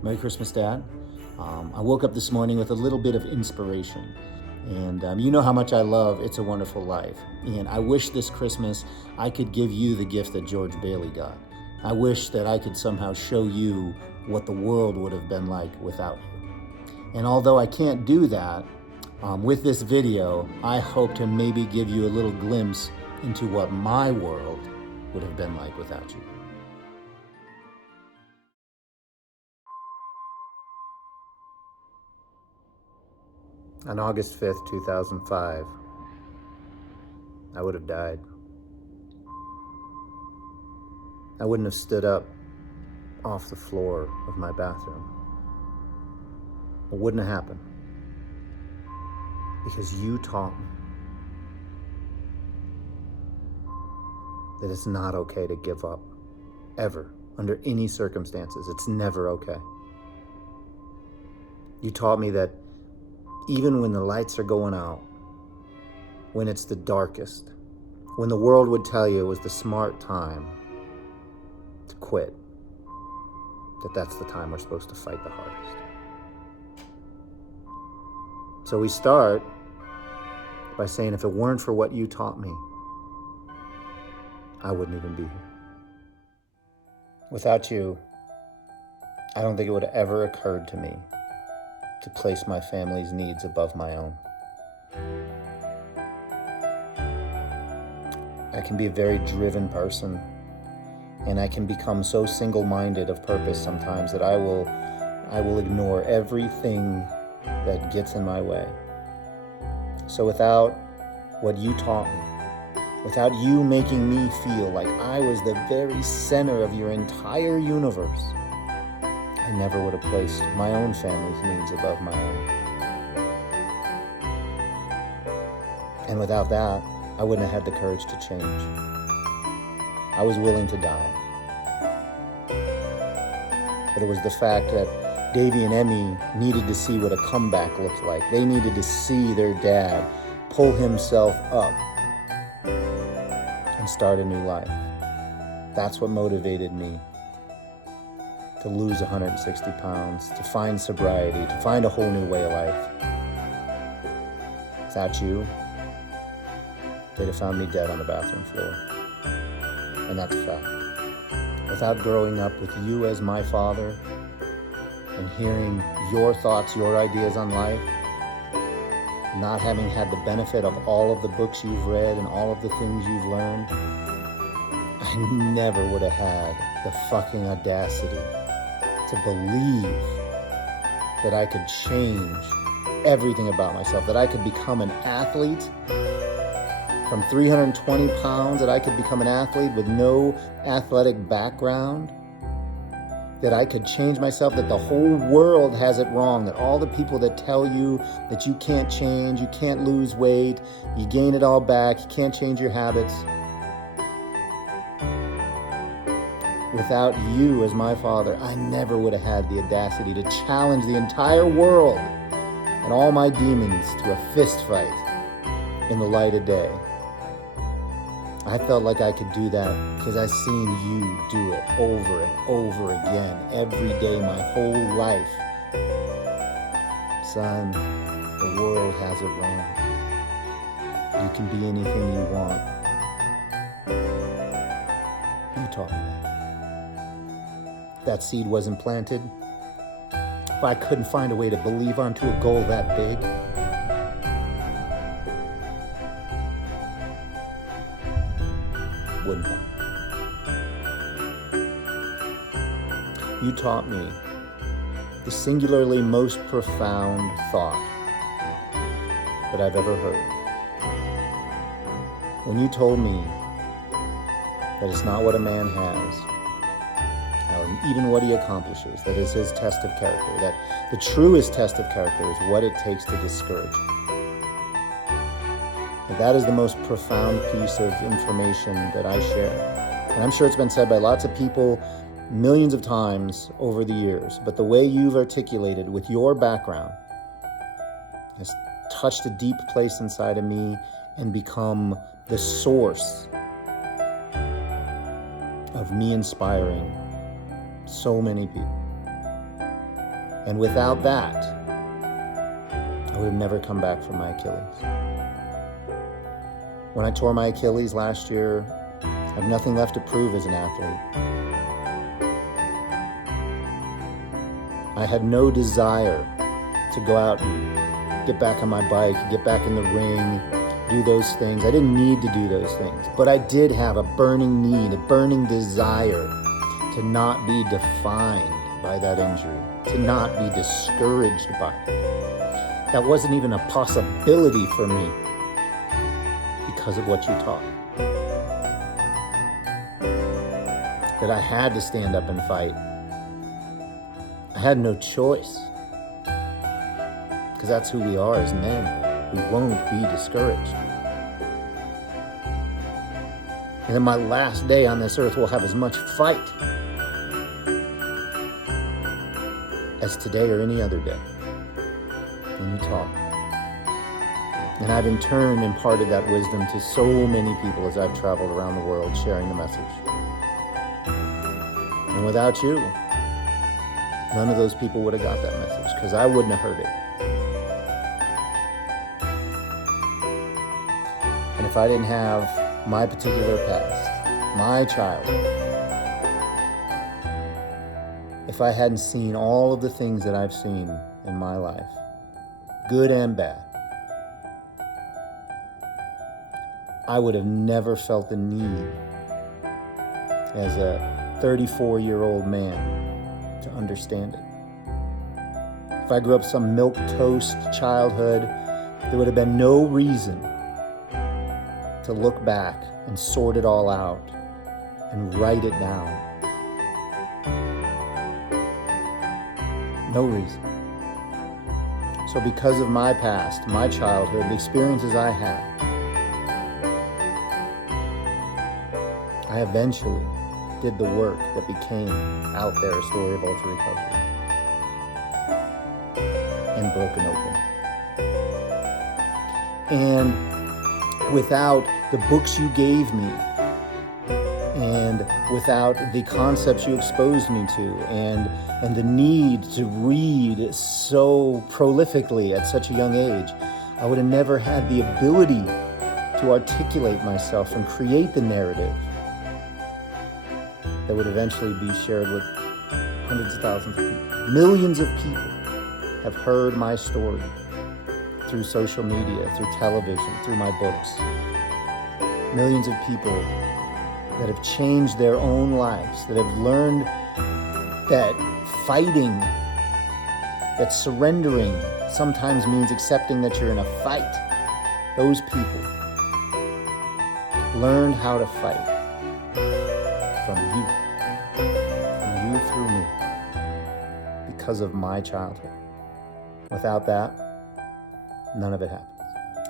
Merry Christmas, Dad. I woke up this morning with a little bit of inspiration. And you know how much I love It's a Wonderful Life. And I wish this Christmas I could give you the gift that George Bailey got. I wish that I could somehow show you what the world would have been like without you. And although I can't do that, with this video, I hope to maybe give you a little glimpse into what my world would have been like without you. On August 5th, 2005, I would have died. I wouldn't have stood up off the floor of my bathroom. It wouldn't have happened. Because you taught me that it's not okay to give up, ever, under any circumstances. It's never okay. You taught me that even when the lights are going out, when it's the darkest, when the world would tell you it was the smart time to quit, that's the time we're supposed to fight the hardest. So we start by saying, if it weren't for what you taught me, I wouldn't even be here. Without you, I don't think it would have ever occurred to me to place my family's needs above my own. I can be a very driven person, and I can become so single-minded of purpose sometimes that I will ignore everything that gets in my way. So without what you taught me, without you making me feel like I was the very center of your entire universe, I never would have placed my own family's needs above my own. And without that, I wouldn't have had the courage to change. I was willing to die. But it was the fact that Davy and Emmy needed to see what a comeback looked like. They needed to see their dad pull himself up and start a new life. That's what motivated me to lose 160 pounds, to find sobriety, to find a whole new way of life. Without you, they'd have found me dead on the bathroom floor. And that's a fact. Without growing up with you as my father and hearing your thoughts, your ideas on life, not having had the benefit of all of the books you've read and all of the things you've learned, I never would have had the fucking audacity to believe that I could change everything about myself, that I could become an athlete from 320 pounds, that I could become an athlete with no athletic background, that I could change myself, that the whole world has it wrong, that all the people that tell you that you can't change, you can't lose weight, you gain it all back, you can't change your habits. Without you as my father, I never would have had the audacity to challenge the entire world and all my demons to a fist fight in the light of day. I felt like I could do that because I've seen you do it over and over again, every day, my whole life. Son, the world has it wrong. You can be anything you want. You taught me that. If that seed wasn't planted, if I couldn't find a way to believe onto a goal that big, wouldn't have. You taught me the singularly most profound thought that I've ever heard. When you told me that it's not what a man has, or even what he accomplishes, that is his test of character, that the truest test of character is what it takes to discourage you. That is the most profound piece of information that I share. And I'm sure it's been said by lots of people millions of times over the years, but the way you've articulated with your background has touched a deep place inside of me and become the source of me inspiring so many people. And without that, I would have never come back from my Achilles. When I tore my Achilles last year, I had nothing left to prove as an athlete. I had no desire to go out and get back on my bike, get back in the ring, do those things. I didn't need to do those things, but I did have a burning need, a burning desire to not be defined by that injury, to not be discouraged by it. That wasn't even a possibility for me because of what you taught. That I had to stand up and fight. I had no choice. Because that's who we are as men. We won't be discouraged. And in my last day on this earth, we'll have as much fight as today or any other day. And you taught. And I've in turn imparted that wisdom to so many people as I've traveled around the world sharing the message. And without you, none of those people would have got that message, because I wouldn't have heard it. And if I didn't have my particular past, my childhood, if I hadn't seen all of the things that I've seen in my life, good and bad, I would have never felt the need as a 34-year-old man to understand it. If I grew up some milquetoast childhood, there would have been no reason to look back and sort it all out and write it down. No reason. So because of my past, my childhood, the experiences I had, I eventually did the work that became Out There, A Story of Ultra Recovery and Broken Open. And without the books you gave me, and without the concepts you exposed me to, and the need to read so prolifically at such a young age, I would have never had the ability to articulate myself and create the narrative that would eventually be shared with hundreds of thousands of people. Millions of people have heard my story through social media, through television, through my books. Millions of people that have changed their own lives, that have learned that fighting, that surrendering sometimes means accepting that you're in a fight. Those people learned how to fight from you through me, because of my childhood. Without that, none of it happens.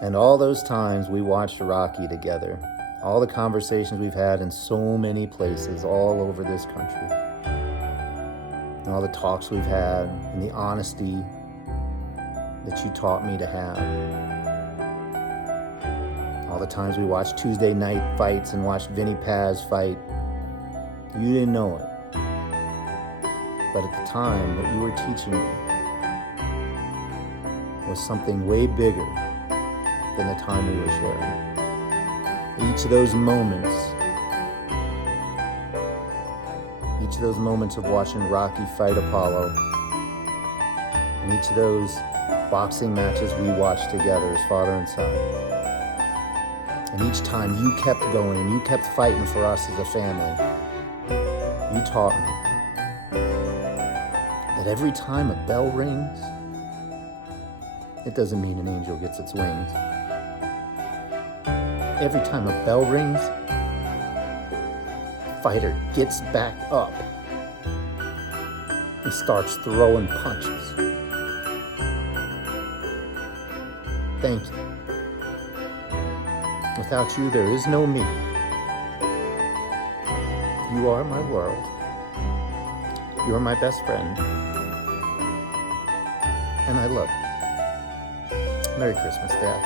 And all those times we watched Rocky together, all the conversations we've had in so many places all over this country, and all the talks we've had, and the honesty that you taught me to have, all the times we watched Tuesday night fights and watched Vinny Paz fight, you didn't know it. But at the time, what you were teaching me was something way bigger than the time we were sharing. Each of those moments of watching Rocky fight Apollo, and each of those boxing matches we watched together as father and son. And each time you kept going and you kept fighting for us as a family, you taught me that every time a bell rings, it doesn't mean an angel gets its wings. Every time a bell rings, a fighter gets back up and starts throwing punches. Thank you. Without you, there is no me. You are my world. You are my best friend. And I love you. Merry Christmas, Dad.